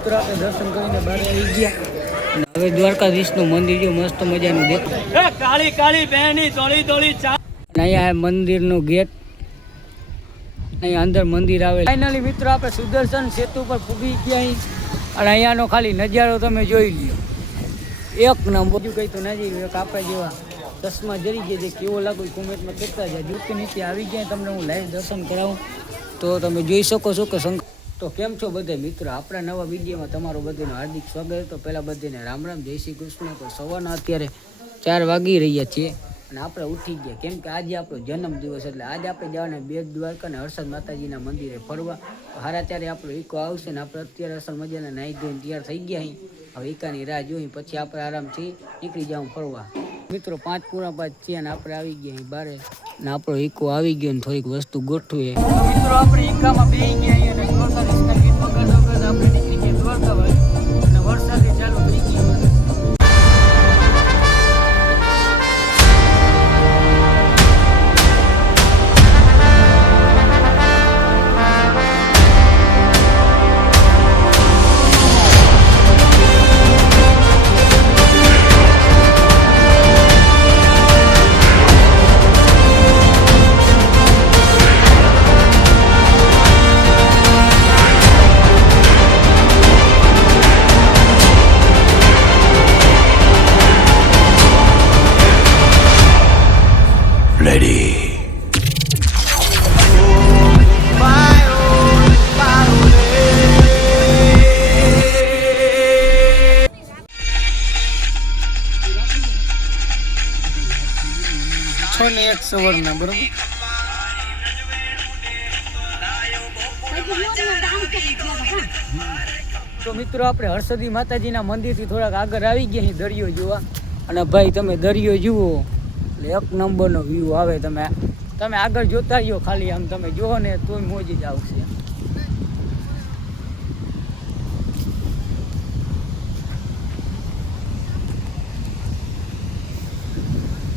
મિત્રો આપણે દર્શન કરીને બહાર આવી ગયા. હવે દ્વારકાધીશનું મંદિર જો મસ્ત મજાનું દેખાય. કાળી કાળી બહેની દોડી દોડી ચા. અહીંયા મંદિરનું ગેટ. અહીંયા અંદર મંદિર આવે. ફાઇનલી મિત્રો આપણે સુદર્શન સેતુ પર પૂગી ગયા અને અહીંયાનો ખાલી નજારો તમે જોઈ લ્યો. એક નંબર. બીજું કંઈ તો નજીક એક આપણે જેવા ચશ્મા જરી ગયા છે કેવો લાગુ કોમેન્ટમાં કહેતા જાય. દૂરથી નીચે આવી ગયા તમને હું લાઈવ દર્શન કરાવું તો તમે જોઈ શકો છો કે તો કેમ છો બધા મિત્રો, આપણા નવા વિડીયોમાં તમારું બધાનું હાર્દિક સ્વાગત. તો પહેલાં બધાને રામ રામ, જય શ્રી કૃષ્ણ. તો સવારના અત્યારે 4 વાગી રહ્યા છીએ અને આપણે ઉઠી ગયા કેમ કે આજે આપણો જન્મદિવસ એટલે આજે આપણે જવાના બેટ દ્વારકા અને હર્ષદ માતાજીના મંદિરે ફરવા. હારા ત્યારે આપણો ઈકો આવશે ને આપણે અત્યારે અસલ મજાના નાહી ધોઈને તૈયાર થઈ ગયા અહીં. હવે ઈકાની રાહ જોઈ પછી આપણે આરામથી નીકળી જાઉં ફરવા. મિત્રો 5 પૂરા 5 છે અને આપણે આવી ગયા અહીં બારે ને આપણો ઈકો આવી ગયો ને થોડીક વસ્તુ ગોઠવીએ. મિત્રો આપણે ઈકામાં બેસી ગયા અને દ્વારકાધીશના ગીત વગાડતા વગાડતા આપણે નીકળી ગયા દ્વારકા બાજુ અને વરસાદે ચાલુ થઈ ગયો. સવારના બરોબર. તો મિત્રો આપણે હર્ષદી માતાજીના મંદિરથી થોડાક આગળ આવી ગયા દરિયો જોવા અને ભાઈ તમે દરિયો જુઓ એટલે એક નંબરનો વ્યૂ આવે. તમે આગળ જોતા રહ્યો ખાલી આમ તમે જુઓ ને તોય મોજી જ આવશે.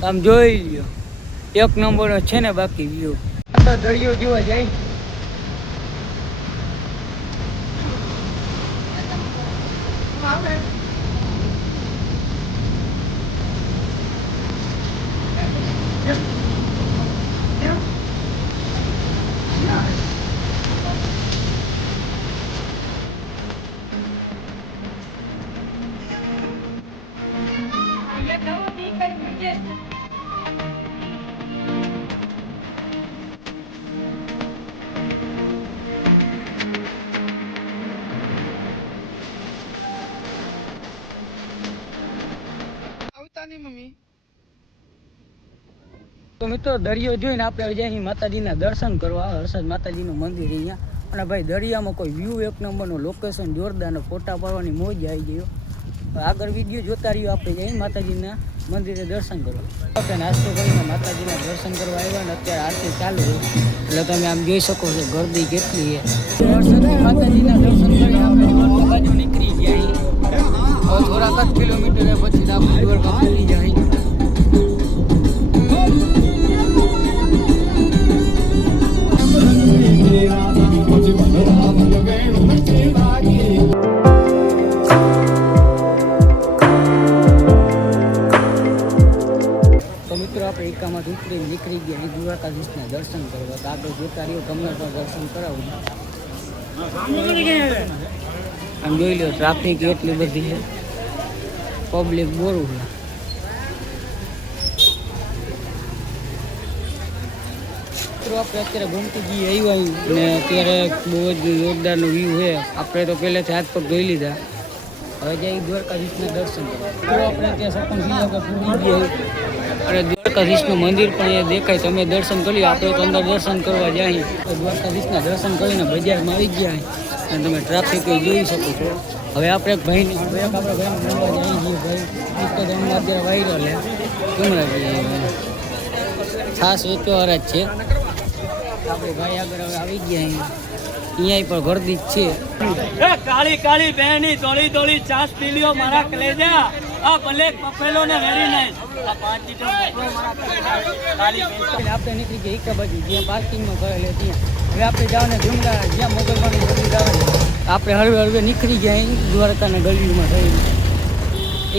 આમ જોઈ લ્યો એક નંબરનો છે ને બાકી વ્યૂ. દરિયો જોવા જાય. તો મિત્રો દરિયો જોઈને આપણે જઈએ માતાજીના દર્શન કરવા. હર્ષદ માતાજીનું મંદિર અહીંયા અને ભાઈ દરિયામાં કોઈ વ્યૂ એક નંબરનું લોકેશન જોરદાર, ફોટા પાડવાની મોજ આવી ગયો. આગળ વિડીયો જોતા રહ્યો આપણે જઈએ માતાજીના મંદિરે દર્શન કરવા. આપણે નાસ્તો કરીને માતાજીના દર્શન કરવા આવ્યા ને અત્યારે આરતી ચાલુ હોય એટલે તમે આમ જોઈ શકો છો ગરદી કેટલી છે. હર્ષદની માતાજીના દર્શન કરી આપણે દ્વારકા બાજુ નીકળી ગયા. હવે થોડાક જ કિલોમીટર પછી આપણે દ્વારકા પહોંચી જાય. તો મિત્રો આપણે એકામાં ઉતરીને નીકળી ગયા દ્વારકાધીશના દર્શન કરવા. તો આગળ જોતા રહ્યો તમને પણ દર્શન કરાવું. આમ જોઈ લો ટ્રાફિક એટલી બધી છે, પબ્લિક બોરું છે. આપણે અત્યારે ગોમતીજી આવ્યા ને અત્યારે બહુ જ જોરદારનો વ્યૂ છે. આપણે તો પહેલેથી હાથ પગ ધોઈ લીધા, હવે જઈ દ્વારકાધીશના દર્શન કરવા. આપણે ત્યાં સપન સિંહ પૂરી ગયા અને દ્વારકાધીશનું મંદિર પણ અહીંયા દેખાય. તમે દર્શન કરી આપણે તો અંદર દર્શન કરવા જાય. દ્વારકાધીશના દર્શન કરીને બજારમાં આવી ગયા અને તમે ટ્રાફિક જોઈ શકો છો. હવે આપણે એક ભાઈને આપણા ભાઈને મળવા જઈએ છીએ. ભાઈ ઇન્સ્ટાગ્રામમાં અત્યારે વાયરલ છે કેમેરા ખાસ વેચવાવાળા જ છે. આપણે ભાઈ આગળ હવે આવી ગયા. અહીંયા પણ ગરદી જ છે. કાળી કાળી બહેની દોડી દોડી ચાસ પી લ્યો મારા કલેજા. આ ભલે પફેલો ને વેરી નાઈસ. આ 5 લીટર કાળી બહેન આપણે નીકળી ગયા એકા બાજુ જ્યાં પાર્કિંગમાં કરેલી ત્યાં. હવે આપણે જવાને જુમલા જ્યાં મોગલમાનું મંદિર આવે આપણે હળવે હળવે નીકળી ગયા અહીં દ્વારકાના ગલીમાં થઈને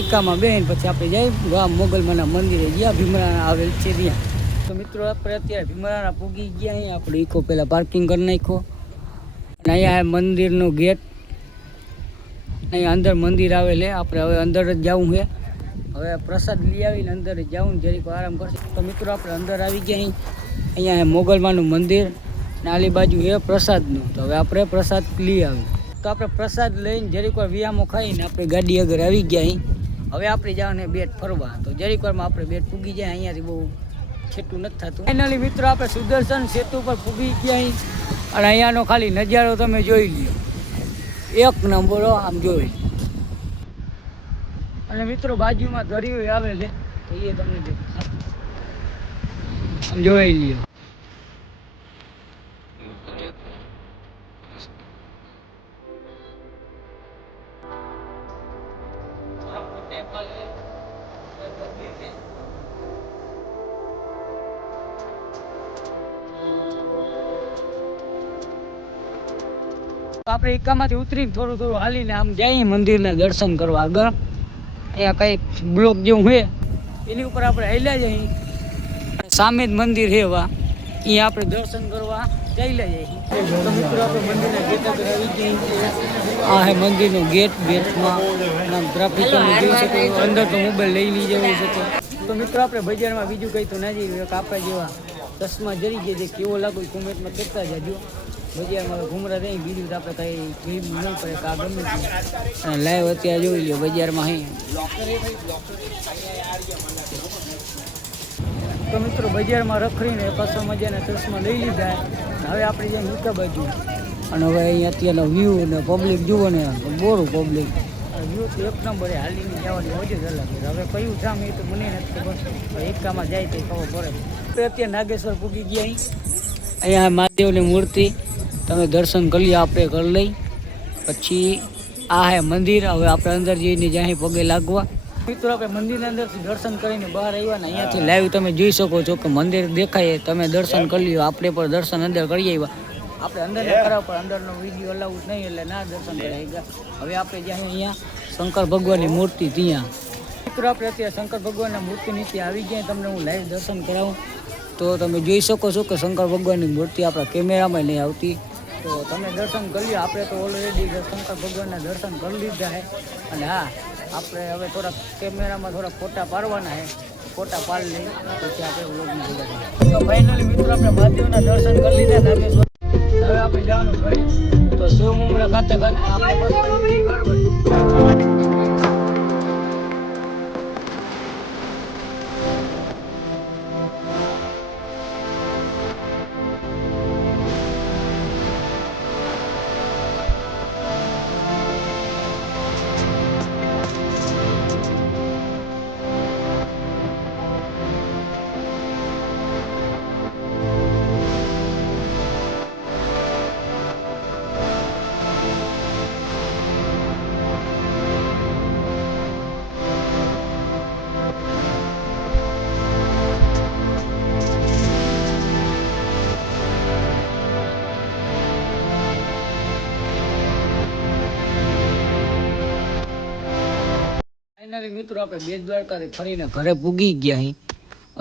એકામાં બેન પછી આપણે જઈ ગામ મોગલમાના મંદિરે ગયા ભીમરાણા આવેલ છે ત્યાં. તો મિત્રો આપણે અત્યારે ભીમરાણા પૂગી ગયા અહીં આપણે ઈકો પહેલાં પાર્કિંગ કરી નાખ્યો અને અહીંયા મંદિરનો ગેટ અહીંયા અંદર મંદિર આવેલ છે. આપણે હવે અંદર જ જવું છે. હવે પ્રસાદ લઈ આવીને અંદર જ જવું જરીક આરામ કરશે. તો મિત્રો આપણે અંદર આવી ગયા અહીંયા મોગલમાનું મંદિર નાલી બાજુ એ પ્રસાદનું. તો હવે આપણે પ્રસાદ લઈ આવી તો આપણે પ્રસાદ લઈને જરીક વાર વિયામો ખાઈને આપણે ગાડી આગળ આવી ગયા અહીં. હવે આપણે જવાને બેટ ફરવા. તો જરીક વારમાં આપણે બેટ પૂગી જાય. અહીંયાથી બહુ છેટું નથી થતું. ફાઇનલી મિત્રો આપણે સુદર્શન સેતુ પર પૂગી ગયા અહીં અને અહીંયાનો ખાલી નજારો તમે જોઈ લ્યો, એક નંબર આમ જોઈ. અને મિત્રો બાજુમાં દરિયો આવે છે તો એ તમને આમ જોઈ લ્યો. આપણે એકામાંથી ઉતરીને થોડું થોડું હાલીને આમ જઈએ મંદિરના દર્શન કરવા. આગળ અહીંયા કંઈક બ્લોક જેવું છે એની ઉપર આપણે હાલ્યા જઈએ. સામે જ મંદિર છે વા અહીંયા આપણે દર્શન કરવા ચાલ્યા જઈએ. તો મિત્રો આપણે મંદિરના ગેટ આગળ આવી જઈએ. આ હે મંદિરનો ગેટ. ગેટમાં આમ ટ્રાફિક તમે જોઈ શકો. અંદર તો મોબાઈલ લઈ લઈ જવું છે. તો મિત્રો આપણે બજારમાં બીજું કંઈ તો ના જઈએ. કાપા જેવા ચશ્મા જરી ગયા કેવો લાગુ કોમેન્ટમાં કહેતા જાજો. બજારમાં ઘૂમરા રહી બીજું તો આપણે કંઈ ભીડ નહીં પડે કા ગમે અને લાઈવ અત્યારે જોઈ લો બજારમાં અહીં. તો મિત્રો બજારમાં રખડીને પાછો મજાના ચશ્મા લઈ લીધા. હવે આપણે જ્યાં નીચે બાજુ અને હવે અહીં અત્યારનો વ્યૂ ને પબ્લિક જુઓ ને બોરું પબ્લિક વ્યૂ તો એક નંબરે હાલીને જવાની મજા જ અલગ છે. હવે કયું ઠામ એ તો મને નથી ખબર, એકામાં જાય તો ખબર પડે. અત્યારે નાગેશ્વર પૂગી ગયા અહીંયા મહાદેવની મૂર્તિ તમે દર્શન કરી લો. આપણે કરી લઈ પછી આ હે મંદિર. હવે આપણે અંદર જઈને જ્યાં પગે લાગવા. મિત્રો આપણે મંદિરના અંદરથી દર્શન કરીને બહાર આવ્યા ને અહીંયાથી લાઈવ તમે જોઈ શકો છો કે મંદિર દેખાય. તમે દર્શન કરી લો. આપણે પણ દર્શન અંદર કરી આવ્યા. આપણે અંદર કરાવ પણ અંદરનો વિડીયો અલાઉડ નહીં એટલે ના દર્શન કરાવી ગયા. હવે આપણે જ્યાં અહીંયા શંકર ભગવાનની મૂર્તિ ત્યાં મિત્રો આપણે અત્યારે શંકર ભગવાનના મૂર્તિ નીચે આવી ગયા. તમને હું લાઈવ દર્શન કરાવું તો તમે જોઈ શકો છો કે શંકર ભગવાનની મૂર્તિ આપણા કેમેરામાં નહીં આવતી. તો તમે દર્શન કરી લો. આપણે તો ઓલરેડી શંકર ભગવાનના દર્શન કરી લીધા છે. અને હા આપણે હવે થોડાક કેમેરામાં થોડા ફોટા પાડવાના છે. ફોટા પાડી લઈ પછી આપણે વ્લોગમાં જોડાઈએ. તો ફાઇનલી મિત્રો આપણે મહાદેવના દર્શન કરી લીધા નાગેશ્વર. હવે આપણે જવાનું ઘરે. તો શિવ મુમરા ખાતે મિત્રો આપણે બેટ દ્વારકાથી ફરીને ઘરે પૂગી ગયા અહીં.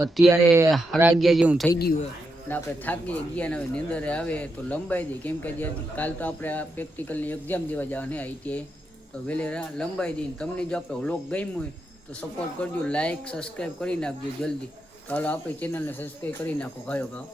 અત્યારે 11:30 જેવું થઈ ગયું હોય અને આપણે થાકી ગયા ને હવે નીંદરે આવે તો લંબાઈ જાય. કેમ કે જે કાલ તો આપણે આ પ્રેક્ટિકલની એક્ઝામ દેવા જવાની આઈટીઆઈ તો વહેલી લંબાઈ દઈને. તમને જો આપણે વ્લોગ ગમ્યું હોય તો સપોર્ટ કરજો, લાઇક સબસ્ક્રાઈબ કરી નાખજો જલ્દી. તો હાલો આપણી ચેનલને સબસ્ક્રાઈબ કરી નાખો. ગાયો ગાવ.